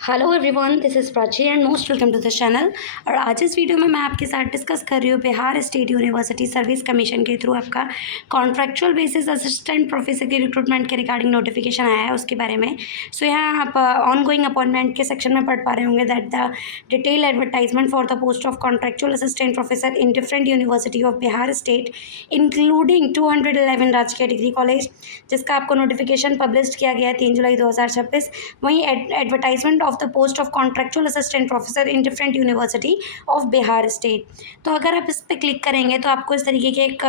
Hello everyone, this is Prachi and most welcome to the channel. और आज इस video में मैं आपके साथ डिस्कस कर रही हूँ Bihar state university service commission के थ्रू आपका कॉन्ट्रैक्चुअल बेसिस असिस्टेंट प्रोफेसर की रिक्रूटमेंट के रिगार्डिंग नोटिफिकेशन आया है उसके बारे में। सो यहाँ आप ऑन गोइंग अपॉइंटमेंट के सेक्शन में पढ़ पा रहे होंगे that the detail advertisement for the post of contractual assistant professor in different university of Bihar state including 211 राजकीय डिग्री कॉलेज, जिसका आपको नोटिफिकेशन पब्लिश किया गया है 3 जुलाई 2026। वहीं advertisement of the post of contractual assistant professor in different university of Bihar state. तो अगर आप इस पर क्लिक करेंगे तो आपको इस तरीके के एक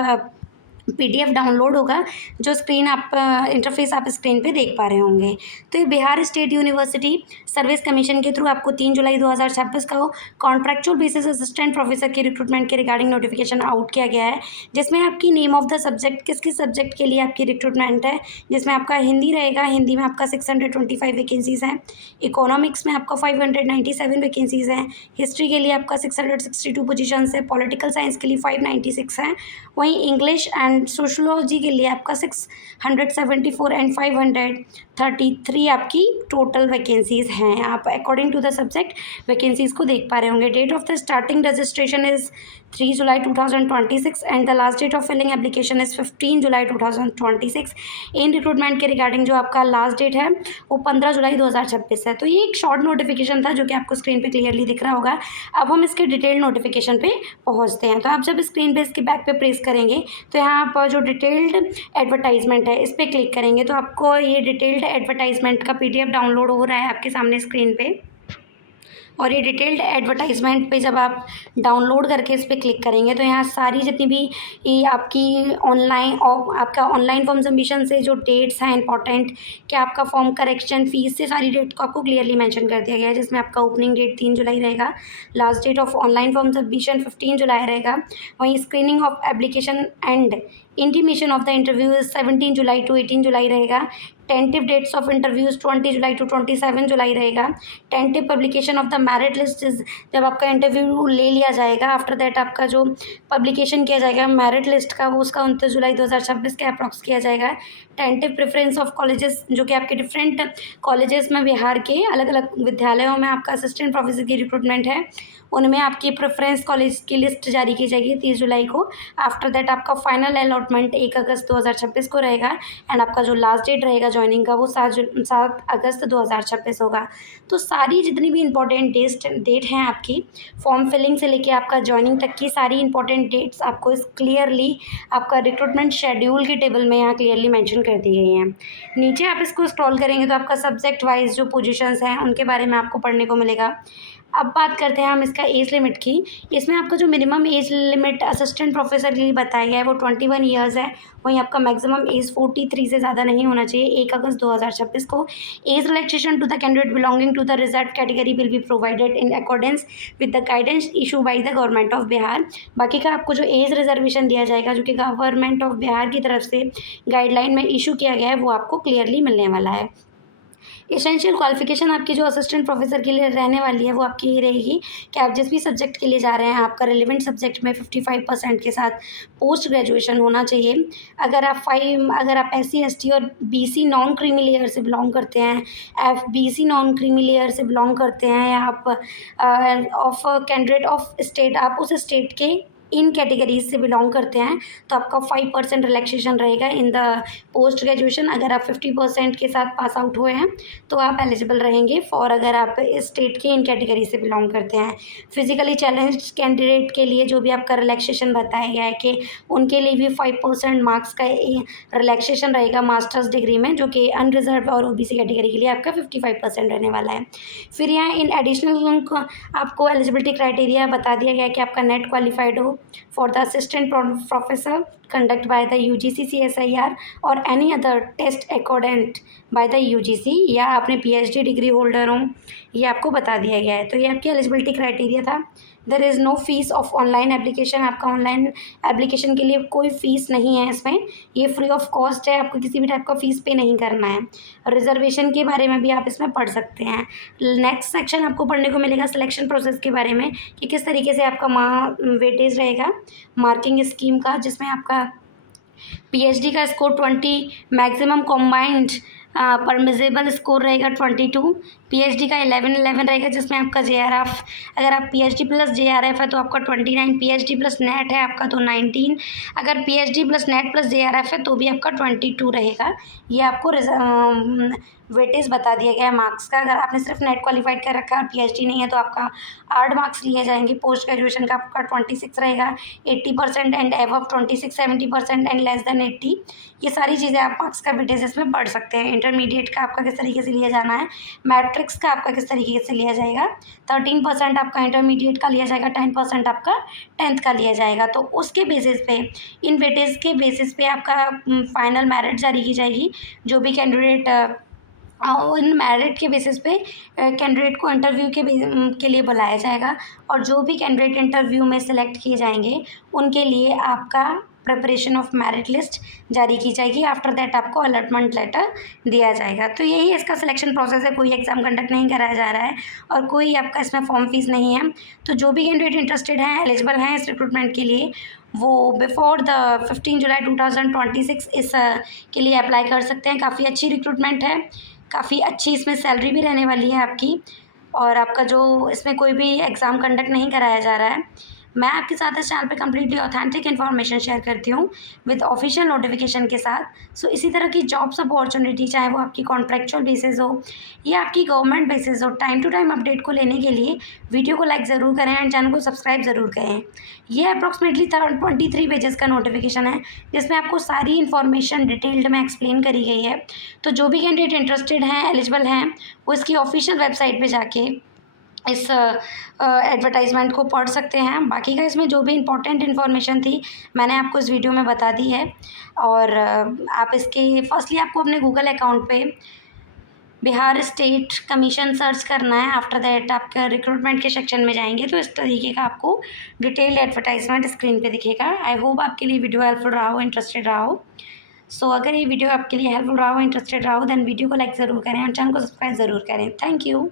पीडीएफ डाउनलोड होगा, जो स्क्रीन आप इंटरफेस आप स्क्रीन पे देख पा रहे होंगे। तो ये Bihar state university service commission के थ्रू आपको 3 जुलाई 2026 का कॉन्ट्रैक्चुअल बेसिस असिस्टेंट प्रोफेसर की रिक्रूटमेंट के रिगार्डिंग नोटिफिकेशन आउट किया गया है, जिसमें आपकी नेम ऑफ द सब्जेक्ट किस किस सब्जेक्ट के लिए आपकी रिक्रूटमेंट है, जिसमें आपका हिंदी रहेगा। हिंदी में आपका 625 वैकेंसीज़ हैं, इकोनॉमिक्स में आपका 597 वैकेंसीज़ हैं, हिस्ट्री के लिए आपका 662 पोजीशंस है, पॉलिटिकल साइंस के लिए 596 हैं, वहीं इंग्लिश एंड सोशोलॉजी के लिए आपका 674 एंड 533 आपकी टोटल वैकेंसीज़ हैं। आप according to the subject vacancies को देख पा रहे होंगे। Date of the starting registration is 3 July 2026 and the last date of filling application is 15 July 2026। इन रिक्रूटमेंट के रिगार्डिंग जो आपका लास्ट डेट है वो 15 जुलाई 2026 है। तो ये एक शॉर्ट नोटिफिकेशन था जो कि आपको स्क्रीन पे क्लियरली दिख रहा होगा। अब हम इसके डिटेल नोटिफिकेशन पे पहुंचते हैं। तो आप जब स्क्रीन पे इसके बैक पे प्रेस करेंगे तो यहाँ आप जो डिटेल्ड एडवर्टाइजमेंट है इस पर क्लिक करेंगे तो आपको ये डिटेल्ड एडवर्टाइजमेंट का पीडीएफ डाउनलोड हो रहा है आपके सामने स्क्रीन पे। और ये डिटेल्ड एडवर्टाइजमेंट पे जब आप डाउनलोड करके इस पर क्लिक करेंगे तो यहाँ सारी जितनी भी ये आपकी ऑनलाइन और आपका ऑनलाइन फॉर्म सबमिशन से जो डेट्स हैं इंपॉर्टेंट, कि आपका फॉर्म करेक्शन फीस से सारी डेट को आपको क्लियरली मेंशन कर दिया गया है, जिसमें आपका ओपनिंग डेट 3 जुलाई रहेगा, last date of online form submission 15 जुलाई रहेगा, वहीं screening of application and intimation of the interview 17 जुलाई टू 18 जुलाई रहेगा, टेंटिव डेट्स ऑफ इंटरव्यूज़ 20 जुलाई टू 27 जुलाई रहेगा, tentative publication of the merit list जब आपका इंटरव्यू ले लिया जाएगा, आफ्टर दैट आपका जो पब्लिकेशन किया जाएगा मेरिट लिस्ट का वो उसका 29 जुलाई 2026 के अप्रॉक्स किया जाएगा। टेंटिव प्रेफरेंस ऑफ कॉलेजेस जो कि आपके डिफरेंट कॉलेजेस में बिहार के अलग अलग विद्यालयों में आपका असिस्टेंट प्रोफेसर की रिक्रूटमेंट है, उनमें आपकी प्रेफरेंस कॉलेज की लिस्ट जारी की जाएगी 30 जुलाई को। आफ्टर दैट आपका फाइनल अलॉटमेंट 1 अगस्त 2026 को रहेगा एंड आपका जो लास्ट डेट रहेगा ज्वाइनिंग का वो 7 अगस्त 2026 होगा। तो सारी जितनी भी इंपॉर्टेंट डेट हैं आपकी फॉर्म फिलिंग से लेके आपका ज्वाइनिंग तक की सारी इंपॉर्टेंट डेट्स आपको इस क्लियरली आपका रिक्रूटमेंट शेड्यूल की टेबल में यहाँ क्लियरली मेंशन कर दी गई हैं। नीचे आप इसको स्क्रॉल करेंगे तो आपका सब्जेक्ट वाइज जो पोजीशंस हैं उनके बारे में आपको पढ़ने को मिलेगा। अब बात करते हैं हम इसका एज लिमिट की। इसमें आपका जो minimum age limit assistant professor के लिए बताया गया है वो 21 ईयर्स है, वहीं आपका मैक्सिमम एज 43 से ज़्यादा नहीं होना चाहिए। 1 अगस्त 2026 को age relaxation to the candidate belonging to the reserve category will be provided in accordance with the guidance issue by the government of Bihar. बाकी का आपको जो एज रिजर्वेशन दिया जाएगा जो कि गवर्नमेंट ऑफ बिहार की तरफ से गाइडलाइन में इशू किया गया है वो आपको क्लियरली मिलने वाला है। एसेंशियल क्वालिफिकेशन आपकी जो असिस्टेंट प्रोफेसर के लिए रहने वाली है वो आपकी ये रहेगी कि आप जिस भी सब्जेक्ट के लिए जा रहे हैं आपका रिलेवेंट सब्जेक्ट में 55% के साथ पोस्ट ग्रेजुएशन होना चाहिए। अगर आप SC ST और BC नॉन क्रीमी लेयर से बिलोंग करते हैं, BC नॉन क्रीमी लेयर से बिलोंग करते हैं, या आप ऑफ कैंडिडेट ऑफ स्टेट आप उस स्टेट के इन कैटेगरीज से बिलोंग करते हैं तो आपका 5% रिलैक्सेशन रहेगा इन द पोस्ट ग्रेजुएशन। अगर आप 50% के साथ पास आउट हुए हैं तो आप एलिजिबल रहेंगे फॉर, अगर आप इस स्टेट के इन कैटेगरी से बिलोंग करते हैं। फिजिकली चैलेंज कैंडिडेट के लिए जो भी आपका रिलैक्सेशन बताया गया है कि उनके लिए भी 5% मार्क्स का रिलैक्सेशन रहेगा मास्टर्स डिग्री में, जो कि अनरिजर्व और OBC कैटेगरी के लिए आपका 55% रहने वाला है। फिर यहाँ इन एडिशनल आपको एलिजिबिलिटी क्राइटेरिया बता दिया गया है कि आपका नेट क्वालिफाइड हो for the assistant professor conduct by the UGC CSIR or any other test accordant by the UGC, या आपने PhD डिग्री होल्डर हो, ये आपको बता दिया गया है। तो ये आपकी एलिजिबिलिटी क्राइटेरिया था। There is no fees of online application, आपका ऑनलाइन एप्लीकेशन के लिए कोई फ़ीस नहीं है इसमें, ये फ्री ऑफ कॉस्ट है, आपको किसी भी टाइप का फ़ीस पे नहीं करना है। रिजर्वेशन के बारे में भी आप इसमें पढ़ सकते हैं। नेक्स्ट सेक्शन आपको पढ़ने को मिलेगा सिलेक्शन प्रोसेस के बारे में कि किस तरीके से आपका वेटेज रहेगा मार्किंग स्कीम का, जिसमें आपका PhD का स्कोर 20, मैक्सिमम कॉम्बाइंड परमिजेबल स्कोर रहेगा 22, पीएचडी का 11 रहेगा जिसमें आपका जेआरएफ, अगर आप पीएचडी प्लस जेआरएफ है तो आपका 29, पीएचडी प्लस नेट है आपका तो 19, अगर PhD plus net plus JRF है तो भी आपका 22 रहेगा। ये आपको वेटेज बता दिया गया है मार्क्स का। अगर आपने सिर्फ नेट क्वालिफाइड कर रखा है और पीएचडी नहीं है तो आपका 8 मार्क्स लिए जाएंगे। पोस्ट ग्रेजुएशन का आपका 26 रहेगा, 80% and above 26, 70% and less than 80। ये सारी चीज़ें आप मार्क्स का वेटेज इसमें पढ़ सकते हैं। इंटरमीडिएट का आपका किस तरीके से लिया जाना है, मैट्रिक्स का आपका किस तरीके से लिया जाएगा, 13% आपका इंटरमीडिएट का लिया जाएगा, 10% आपका 10th का लिया जाएगा। तो उसके बेसिस पे, इन वेटेज के बेसिस पे आपका फाइनल मेरिट जारी की जाएगी। जो भी कैंडिडेट इन मेरिट के बेसिस पे कैंडिडेट को इंटरव्यू के लिए बुलाया जाएगा, और जो भी कैंडिडेट इंटरव्यू में सिलेक्ट किए जाएंगे उनके लिए आपका प्रिपरेशन ऑफ मेरिट लिस्ट जारी की जाएगी। आफ्टर दैट आपको अलॉटमेंट लेटर दिया जाएगा। तो यही इसका सिलेक्शन प्रोसेस है। कोई एग्ज़ाम कंडक्ट नहीं कराया जा रहा है और कोई आपका इसमें फॉर्म फीस नहीं है। तो जो भी कैंडिडेट इंटरेस्टेड हैं, एलिजिबल हैं इस रिक्रूटमेंट के लिए, वो बिफोर द 15 जुलाई 2026 इस के लिए अप्लाई कर सकते हैं। काफ़ी अच्छी रिक्रूटमेंट है, काफ़ी अच्छी इसमें सैलरी भी रहने वाली है आपकी, और आपका जो इसमें कोई भी एग्ज़ाम कंडक्ट नहीं कराया जा रहा है। मैं आपके साथ इस चैनल पे कम्प्लीटली ऑथेंटिक इन्फॉर्मेशन शेयर करती हूँ विद ऑफिशियल नोटिफिकेशन के साथ। सो इसी तरह की जॉब्स अपॉर्चुनिटी, चाहे वो आपकी कॉन्ट्रैक्चुअल बेसिस हो या आपकी गवर्नमेंट बेसिस हो, टाइम टू टाइम अपडेट को लेने के लिए वीडियो को लाइक ज़रूर करें एंड चैनल को सब्सक्राइब ज़रूर करें। ये अप्रॉक्सीमेटली 23 पेजेस का नोटिफिकेशन है जिसमें आपको सारी इन्फॉर्मेशन डिटेल्ड में एक्सप्लेन करी गई है। तो जो भी कैंडिडेट इंटरेस्टेड हैं, एलिजिबल हैं, वो इसकी ऑफिशियल वेबसाइट पे जाके इस एडवर्टाइजमेंट को पढ़ सकते हैं। बाकी का इसमें जो भी इम्पोर्टेंट इन्फॉर्मेशन थी मैंने आपको इस वीडियो में बता दी है। और आप इसके फर्स्टली आपको अपने गूगल अकाउंट पे बिहार स्टेट कमीशन सर्च करना है। आफ्टर दैट आपका रिक्रूटमेंट के सेक्शन में जाएंगे तो इस तरीके का आपको डिटेल्ड एडवर्टाइजमेंट स्क्रीन पे दिखेगा। आई होप आपके लिए वीडियो हेल्पफुल रहा हो, इंटरेस्टेड रहा हो। सो अगर ये वीडियो आपके लिए हेल्पफुल रहा हो, इंटरेस्टेड रहा हो, देन वीडियो को लाइक ज़रूर करें और चैनल को सब्सक्राइब ज़रूर करें। Thank you.